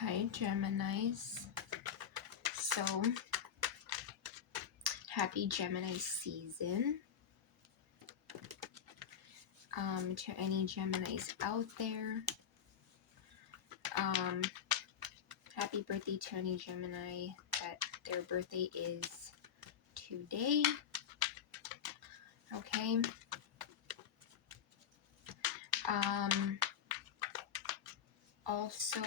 Hi, Geminis. So, happy Gemini season. To any Geminis out there. Happy birthday to any Gemini that their birthday is today. Okay. Also,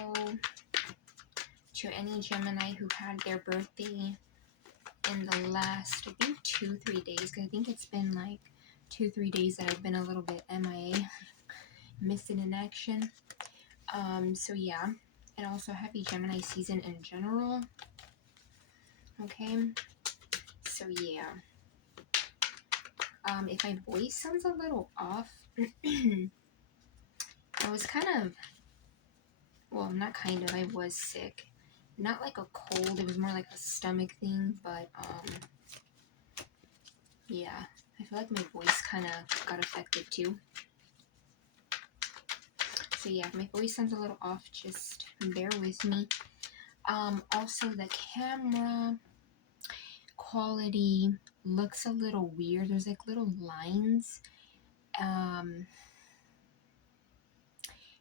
to any Gemini who had their birthday in the last, I think, 2-3 days. Because I think it's been like 2-3 days that I've been a little bit MIA, missing in action. So yeah. And also happy Gemini season in general. Okay. So yeah. If my voice sounds a little off, I was kind of, well, not kind of, I was sick. Not like a cold, it was more like a stomach thing, but yeah, I feel like my voice kind of got affected too. So yeah, if my voice sounds a little off, just bear with me. Also the camera quality looks a little weird. There's like little lines.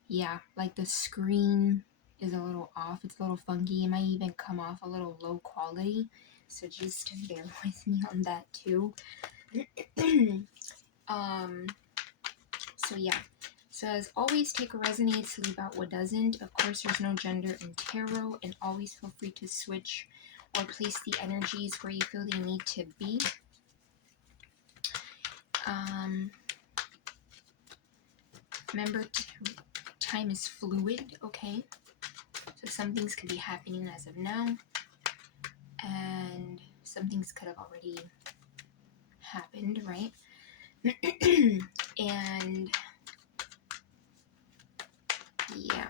Yeah, like the screen is a little off. It's a little funky. It might even come off a little low quality. So just bear with me on that too. So yeah. So as always, take what resonates, leave out what doesn't. Of course, there's no gender in tarot, and always feel free to switch or place the energies where you feel they need to be. Remember, time is fluid, okay? So some things could be happening as of now, and some things could have already happened, right? And yeah,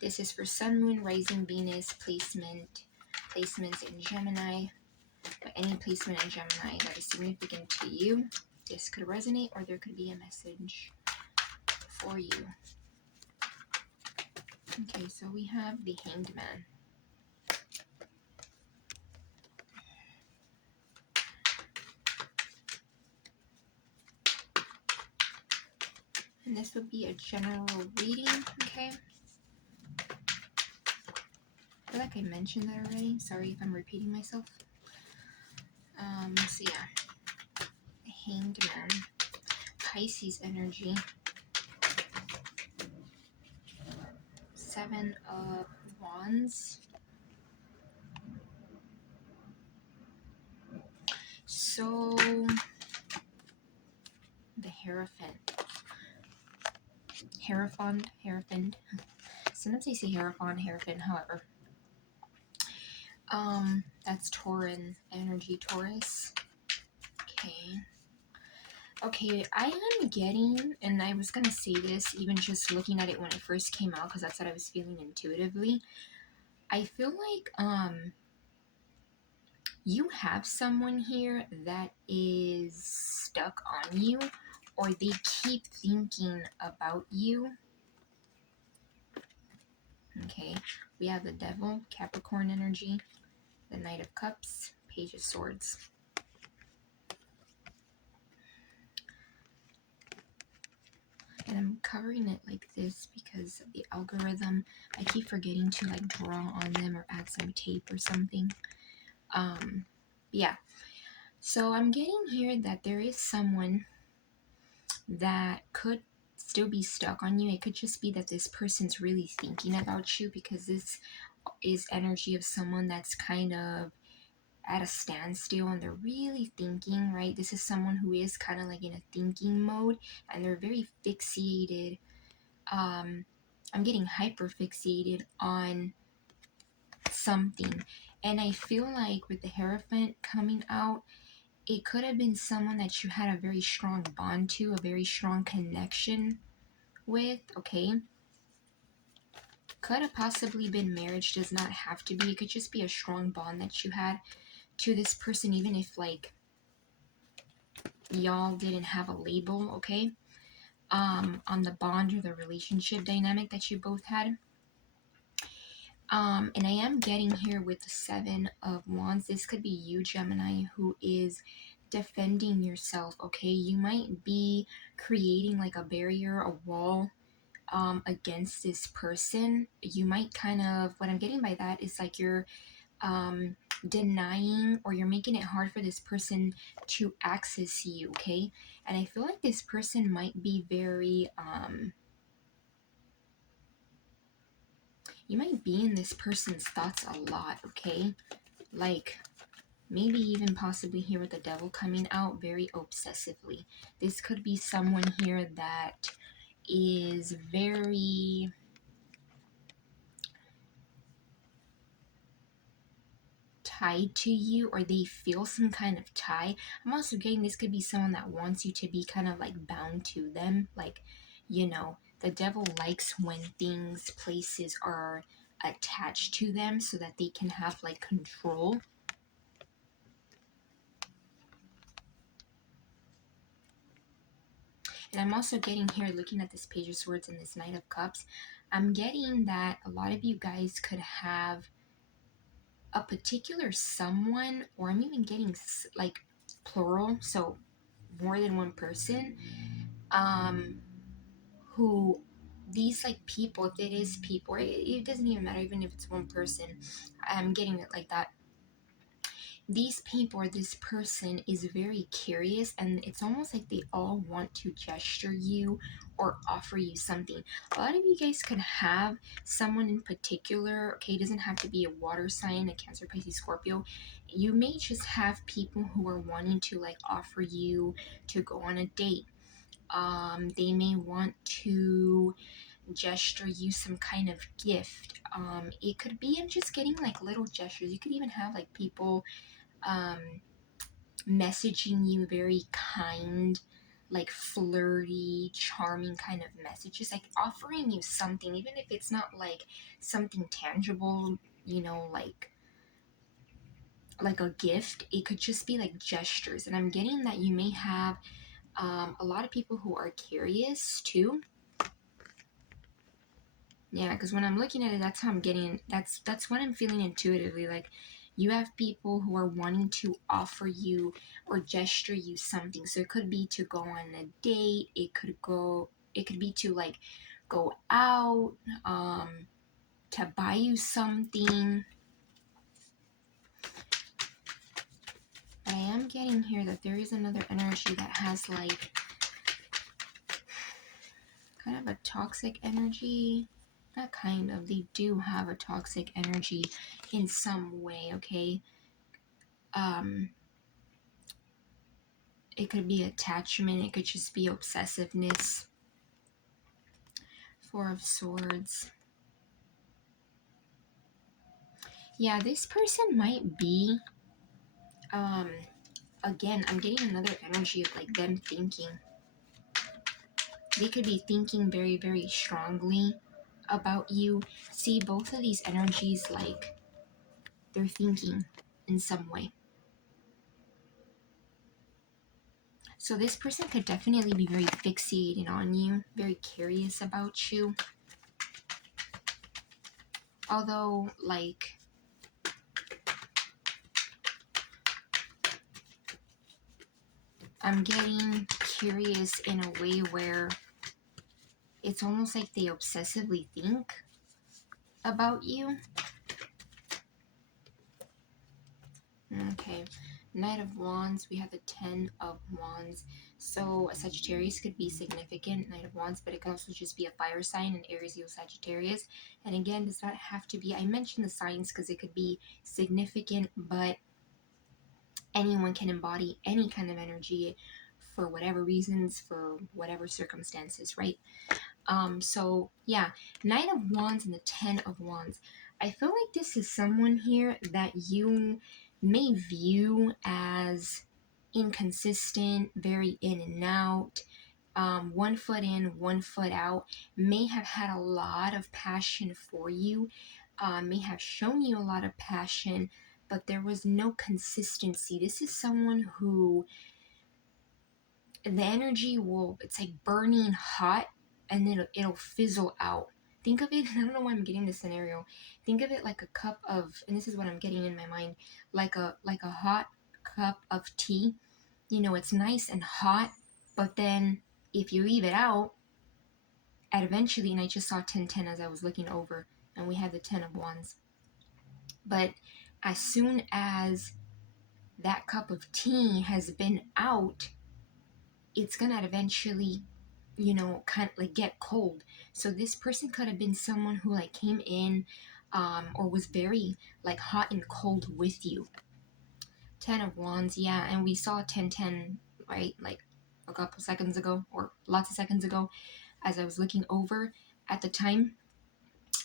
this is for Sun, Moon, Rising, Venus placements in Gemini. But any placement in Gemini that is significant to you, this could resonate, or there could be a message for you. Okay, so we have the Hanged Man. And this would be a general reading, okay? I feel like I mentioned that already. Sorry if I'm repeating myself. So yeah. Hanged Man. Pisces energy. 7 of Wands. So, the Hierophant. Sometimes I say Hierophant, however. That's Tauran energy, Taurus. Okay, I am getting, and I was gonna say this even just looking at it when it first came out, because that's what I was feeling intuitively. I feel like, you have someone here that is stuck on you, or they keep thinking about you. Okay, we have the Devil, Capricorn energy, the Knight of Cups, Page of Swords. And I'm covering it like this because of the algorithm. I keep forgetting to like draw on them or add some tape or something. Yeah. So I'm getting here that there is someone that could still be stuck on you. It could just be that this person's really thinking about you, because this is energy of someone that's kind of at a standstill and they're really thinking, right? This is someone who is kind of like in a thinking mode, and they're very fixated. I'm getting hyper fixated on something, and I feel like with the Hierophant coming out, it could have been someone that you had a very strong bond to, a very strong connection with, okay? Could have possibly been marriage, does not have to be. It could just be a strong bond that you had to this person, even if like y'all didn't have a label, okay? On the bond or the relationship dynamic that you both had. And I am getting here with the Seven of Wands. This could be you, Gemini, who is defending yourself, okay? You might be creating like a barrier, a wall against this person. You might kind of, what I'm getting by that is like you're denying, or you're making it hard for this person to access you, okay? And I feel like this person might be very, you might be in this person's thoughts a lot, okay? Like, maybe even possibly here with the devil coming out very obsessively. This could be someone here that is very tied to you, or they feel some kind of tie. I'm also getting this could be someone that wants you to be kind of like bound to them. Like, you know, the devil likes when things, places are attached to them so that they can have like control. And I'm also getting here, looking at this Page of Swords and this Knight of Cups, I'm getting that a lot of you guys could have a particular someone, or I'm even getting like plural, so more than one person, who these like people, if it is people, it doesn't even matter, even if it's one person, I'm getting it like that. These people, or this person, is very curious, and it's almost like they all want to gesture you or offer you something. A lot of you guys could have someone in particular, okay? It doesn't have to be a water sign, a Cancer, Pisces, Scorpio. You may just have people who are wanting to like offer you to go on a date. They may want to gesture you some kind of gift. It could be, I'm just getting like little gestures. You could even have like people um, messaging you very kind, like flirty, charming kind of messages, like offering you something, even if it's not like something tangible, you know, like a gift. It could just be like gestures. And I'm getting that you may have a lot of people who are curious too. Yeah, because when I'm looking at it, that's how I'm getting. That's what I'm feeling intuitively. Like, you have people who are wanting to offer you or gesture you something. So it could be to go on a date. It could be to like go out, to buy you something. But I am getting here that there is another energy that has like kind of a toxic energy. Not kind of, they do have a toxic energy in some way, okay? It could be attachment, it could just be obsessiveness. Four of Swords. Yeah, this person might be, again, I'm getting another energy of like them thinking. They could be thinking very, very strongly about you. See, both of these energies, like, they're thinking in some way. So this person could definitely be very fixated on you, very curious about you. Although, like, I'm getting curious in a way where it's almost like they obsessively think about you. Okay, Knight of Wands, we have the Ten of Wands. So a Sagittarius could be significant, Knight of Wands, but it could also just be a fire sign, an Aries, Leo, Sagittarius. And again, does not have to be, I mentioned the signs because it could be significant, but anyone can embody any kind of energy for whatever reasons, for whatever circumstances, right? So yeah, Knight of Wands and the Ten of Wands. I feel like this is someone here that you may view as inconsistent, very in and out, one foot in, one foot out, may have had a lot of passion for you, may have shown you a lot of passion, but there was no consistency. This is someone who the energy will, it's like burning hot, and it'll fizzle out. Think of it, I don't know why I'm getting this scenario. Think of it like a cup of, and this is what I'm getting in my mind, like a hot cup of tea. You know, it's nice and hot, but then if you leave it out, and eventually, and I just saw 1010 as I was looking over, and we had the 10 of wands. But as soon as that cup of tea has been out, it's gonna eventually, kind of like get cold. So this person could have been someone who like came in, or was very like hot and cold with you. 10 of wands, yeah, and we saw 1010, right, like a couple seconds ago, or lots of seconds ago, as I was looking over at the time.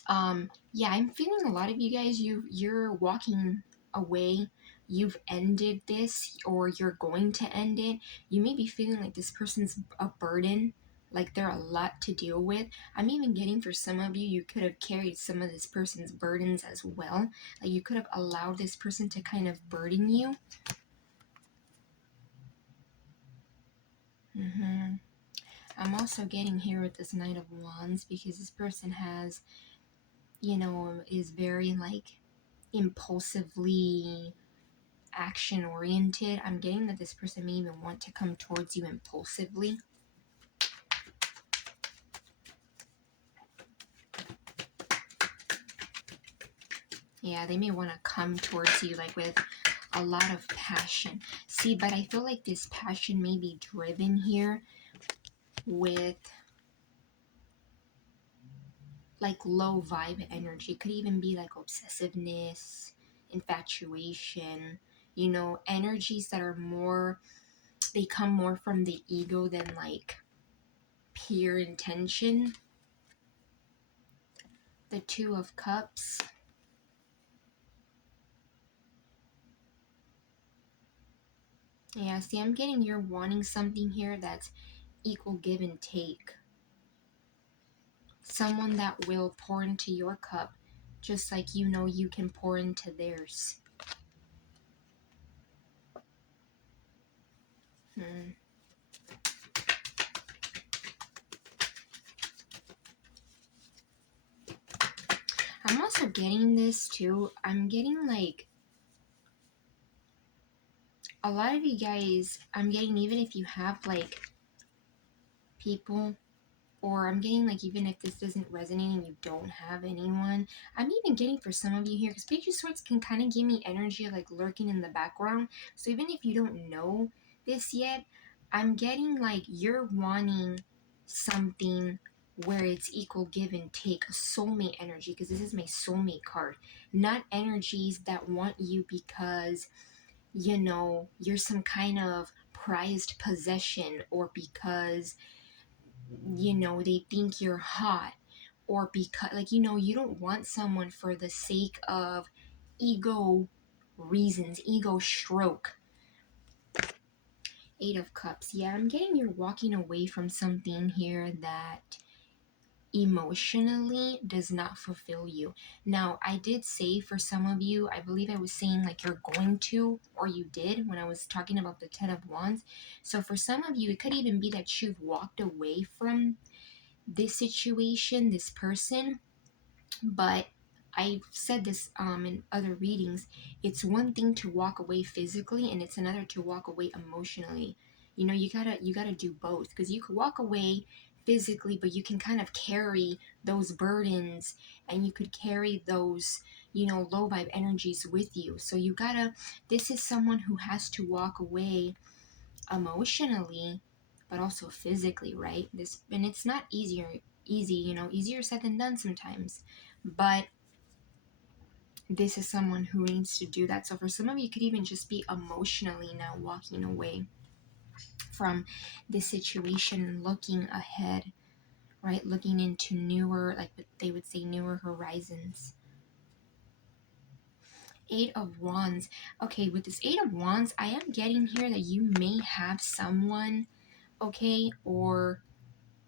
Yeah, I'm feeling a lot of you guys, you're walking away. You've ended this, or you're going to end it. You may be feeling like this person's a burden, like they're a lot to deal with. I'm even getting, for some of you, you could have carried some of this person's burdens as well. Like you could have allowed this person to kind of burden you. I'm also getting here with this Knight of Wands, because this person has, is very like impulsively action oriented. I'm getting that this person may even want to come towards you impulsively. Yeah, they may want to come towards you like with a lot of passion. See, but I feel like this passion may be driven here with like low vibe energy. It could even be like obsessiveness, infatuation, energies that are more, they come more from the ego than like pure intention. The Two of Cups. Yeah, see, I'm getting you're wanting something here that's equal give and take. Someone that will pour into your cup just like you can pour into theirs. I'm also getting this too. I'm getting like a lot of you guys, I'm getting, even if you have like people, or I'm getting like, even if this isn't resonating, you don't have anyone, I'm even getting for some of you here, because Page of Swords can kind of give me energy of like lurking in the background. So even if you don't know this yet, I'm getting like you're wanting something where it's equal give and take, a soulmate energy, because this is my soulmate card. Not energies that want you because you're some kind of prized possession, or because they think you're hot, or because like you don't want someone for the sake of ego reasons, ego stroke. Eight of Cups. Yeah, I'm getting you're walking away from something here that emotionally does not fulfill you. Now, I did say for some of you, I believe I was saying like you're going to, or you did when I was talking about the 10 of Wands. So for some of you, it could even be that you've walked away from this situation, this person. But I've said this in other readings. It's one thing to walk away physically, and it's another to walk away emotionally. You gotta do both, because you could walk away physically, but you can kind of carry those burdens, and you could carry those low vibe energies with you. So you gotta, this is someone who has to walk away emotionally, but also physically, right? This, and it's not easy, easier said than done sometimes, but this is someone who needs to do that. So for some of you, it could even just be emotionally now walking away from this situation and looking ahead, right? Looking into newer, like what they would say, newer horizons. Eight of Wands. Okay, with this Eight of Wands, I am getting here that you may have someone, okay, or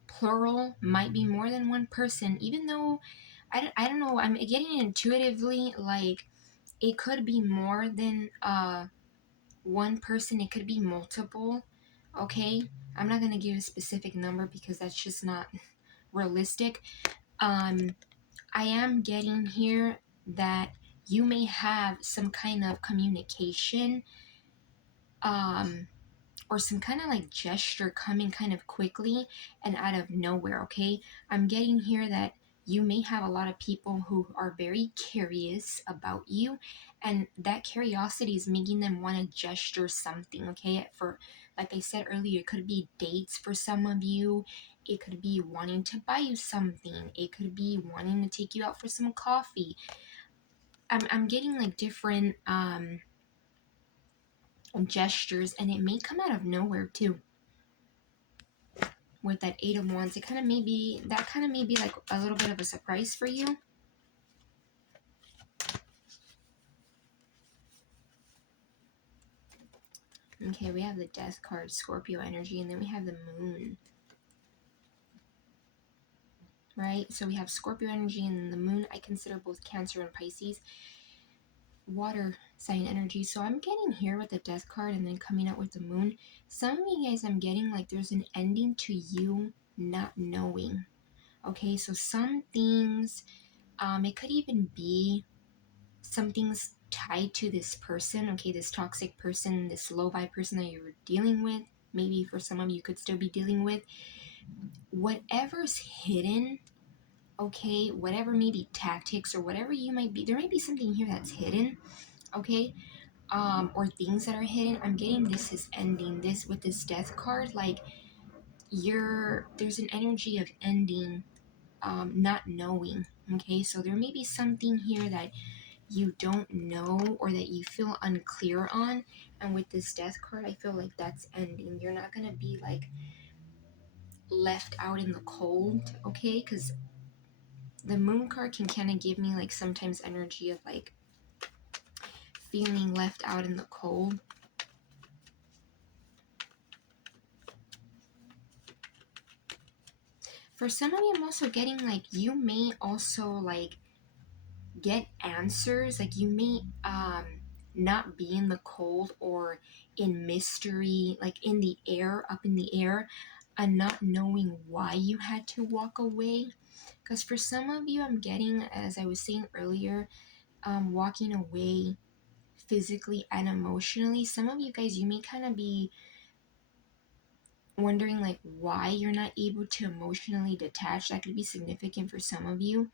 plural, might be more than one person, even though I don't know, I'm getting intuitively like it could be more than one person, it could be multiple, okay? I'm not going to give a specific number because that's just not realistic, um I am getting here that you may have some kind of communication, um or some kind of like gesture coming kind of quickly and out of nowhere, okay? I'm getting here that you may have a lot of people who are very curious about you, and that curiosity is making them want to gesture something, okay? For, like I said earlier, it could be dates for some of you, it could be wanting to buy you something, it could be wanting to take you out for some coffee. I'm getting like different gestures, and it may come out of nowhere too. With that Eight of Wands, it kind of may be, that kind of may be like a little bit of a surprise for you. Okay, we have the Death card, Scorpio energy, and then we have the Moon. Right? So we have Scorpio energy and the Moon. I consider both Cancer and Pisces water sign energy. So I'm getting here with the Death card and then coming out with the Moon. Some of you guys, I'm getting like there's an ending to you not knowing. Okay, so some things, it could even be something's tied to this person, okay, this toxic person, this low vibe person that you were dealing with. Maybe for some of you could still be dealing with whatever's hidden, okay, whatever maybe tactics or whatever you might be, there might be something here that's hidden, okay, or things that are hidden. I'm getting this is ending, this with this Death card, like there's an energy of ending, not knowing, okay, so there may be something here that you don't know or that you feel unclear on, and with this Death card I feel like that's ending. You're not gonna be like left out in the cold, okay, because the Moon card can kind of give me like sometimes energy of like feeling left out in the cold. For some of you, I'm also getting like you may also like get answers, like you may not be in the cold or in mystery, like in the air, up in the air, and not knowing why you had to walk away. Because for some of you, I'm getting, as I was saying earlier, walking away physically and emotionally. Some of you guys, you may kind of be wondering like why you're not able to emotionally detach. That could be significant for some of you.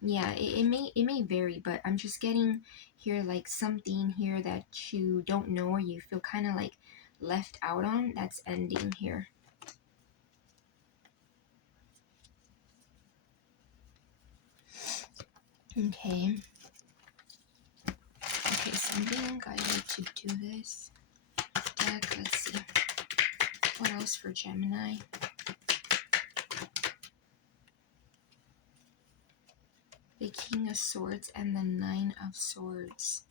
Yeah, it may vary, but I'm just getting here like something here that you don't know or you feel kind of like left out on, that's ending here. Okay. Okay, so I'm being guided to do this deck. Let's see. What else for Gemini? The King of Swords and the Nine of Swords.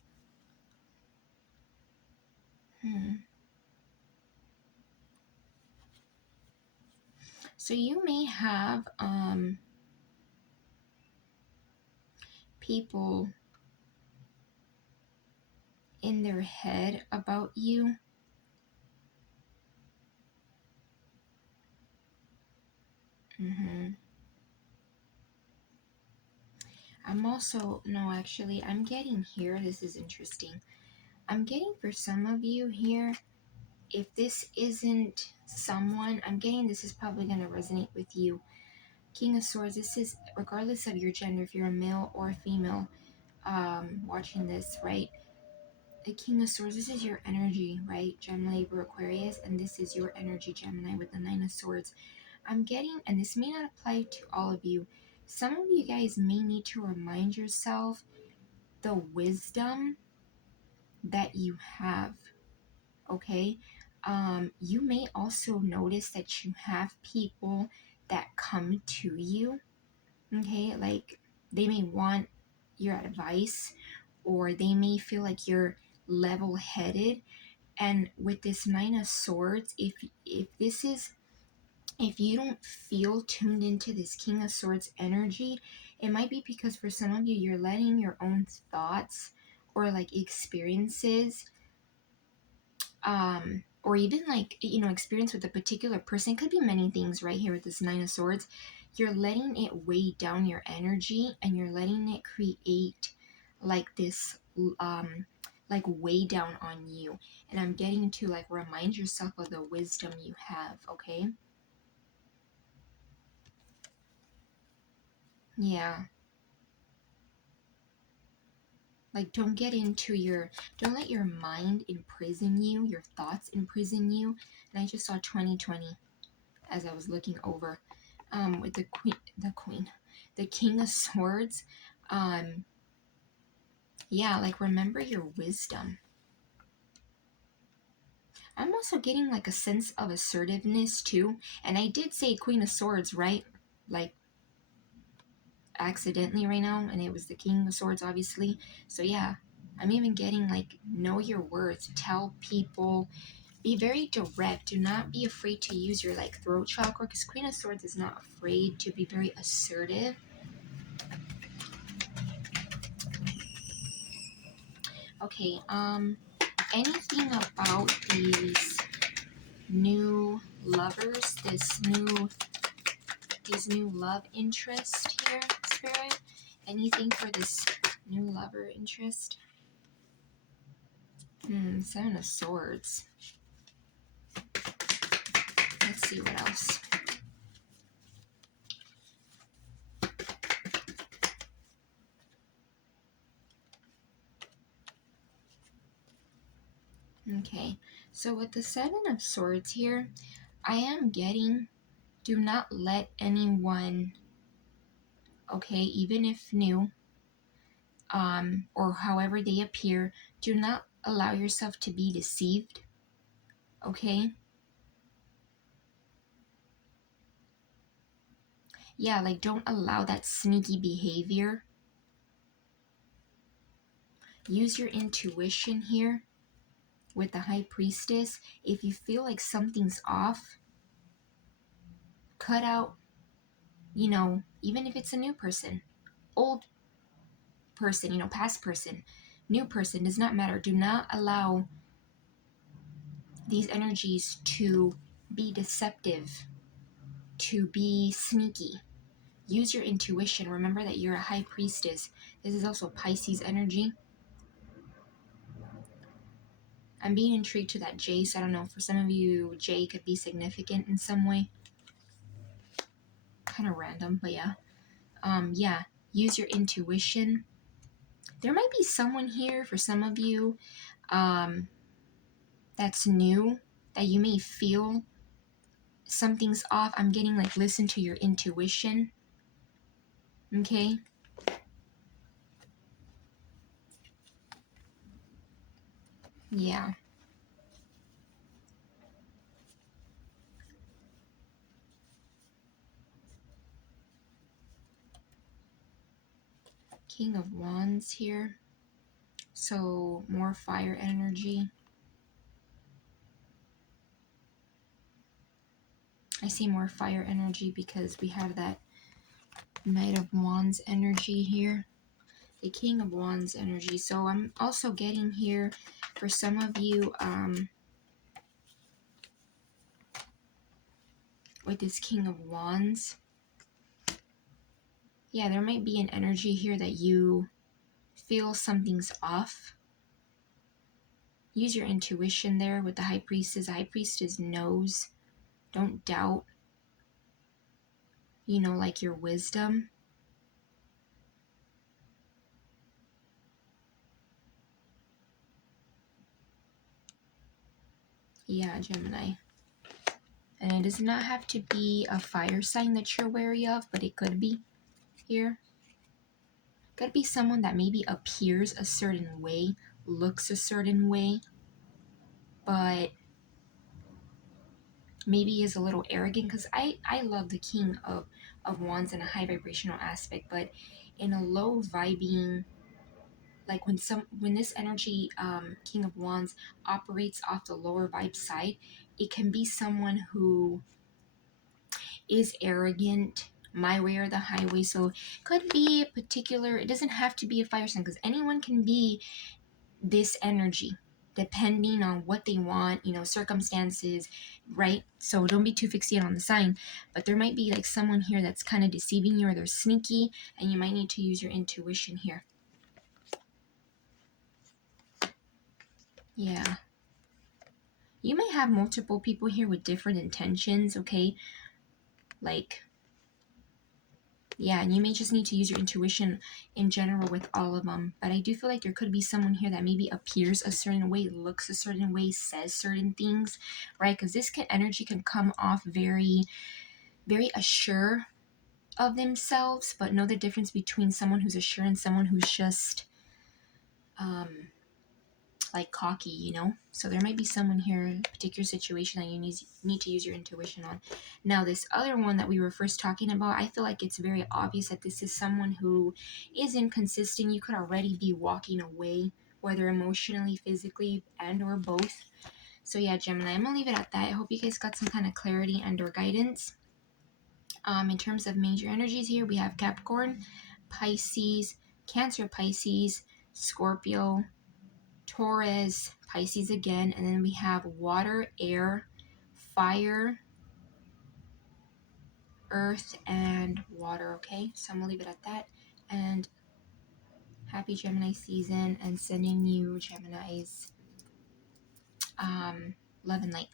So you may have people in their head about you. I'm also, no, actually, I'm getting here, this is interesting. I'm getting for some of you here, if this isn't someone, I'm getting this is probably going to resonate with you. King of Swords, this is regardless of your gender, if you're a male or a female watching this, right? The King of Swords, this is your energy, right? Gemini, Libra, Aquarius, and this is your energy, Gemini, with the Nine of Swords. I'm getting, and this may not apply to all of you, some of you guys may need to remind yourself the wisdom that you have, okay? You may also notice that you have people that come to you, okay? Like they may want your advice, or they may feel like you're level-headed. And with this Nine of Swords, if you don't feel tuned into this King of Swords energy, it might be because for some of you, you're letting your own thoughts or like experiences, or even like, experience with a particular person. It could be many things right here with this Nine of Swords. you're letting it weigh down your energy, and you're letting it create like this like weigh down on you. And I'm getting to like remind yourself of the wisdom you have, okay? Yeah. Like don't let your mind imprison you, your thoughts imprison you. And I just saw 2020 as I was looking over with the King of Swords. Yeah, like remember your wisdom. I'm also getting like a sense of assertiveness too. And I did say Queen of Swords, right? Like accidentally right now, and it was the King of Swords, obviously. So yeah, I'm even getting like know your words, tell people, be very direct. Do not be afraid to use your like throat chakra, because Queen of Swords is not afraid to be very assertive. Okay, anything about these new lovers, these new love interest here, Spirit? Anything for this new lover interest? Seven of Swords. Let's see what else. Okay, so with the Seven of Swords here, I am getting, do not let anyone, okay, even if new, or however they appear, do not allow yourself to be deceived, okay? Yeah, like don't allow that sneaky behavior. Use your intuition here with the High Priestess. If you feel like something's off, cut out, even if it's a new person, old person, past person, new person, does not matter. Do not allow these energies to be deceptive, to be sneaky. Use your intuition. Remember that you're a High Priestess. This is also Pisces energy. I'm being intrigued to that J, so I don't know. For some of you, J could be significant in some way. Kind of random, but yeah. Yeah, use your intuition. There might be someone here for some of you that's new, that you may feel something's off. I'm getting like listen to your intuition. Okay? Yeah. King of Wands here. So more fire energy. I see more fire energy because we have that Knight of Wands energy here. The King of Wands energy. So I'm also getting here for some of you with this King of Wands. Yeah, there might be an energy here that you feel something's off. Use your intuition there with the High Priestess. The High Priestess knows. Don't doubt, like your wisdom. Yeah, Gemini. And it does not have to be a fire sign that you're wary of, but it could be here. Could be someone that maybe appears a certain way, looks a certain way, but maybe is a little arrogant. Because I love the King of Wands in a high vibrational aspect, but in a low vibing, like when this energy, King of Wands, operates off the lower vibe side, it can be someone who is arrogant, my way or the highway. So could be a particular, it doesn't have to be a fire sign, because anyone can be this energy. depending on what they want, circumstances, right? So don't be too fixated on the sign, but there might be like someone here that's kind of deceiving you, or they're sneaky, and you might need to use your intuition here. Yeah. You may have multiple people here with different intentions, okay? Like, yeah, and you may just need to use your intuition in general with all of them. But I do feel like there could be someone here that maybe appears a certain way, looks a certain way, says certain things, right? Because this energy can come off very, very assured of themselves, but know the difference between someone who's assured and someone who's just like cocky. So there might be someone here in a particular situation that you need to use your intuition on. Now, this other one that we were first talking about, I feel like it's very obvious that this is someone who is inconsistent. You could already be walking away, whether emotionally, physically, and or both. So yeah, Gemini, I'm gonna leave it at that. I hope you guys got some kind of clarity and or guidance. In terms of major energies here, we have Capricorn, Pisces, Cancer, Pisces, Scorpio, Taurus, Pisces again, and then we have water, air, fire, earth, and water, okay? So I'm going to leave it at that. And happy Gemini season, and sending you, Geminis, love and light.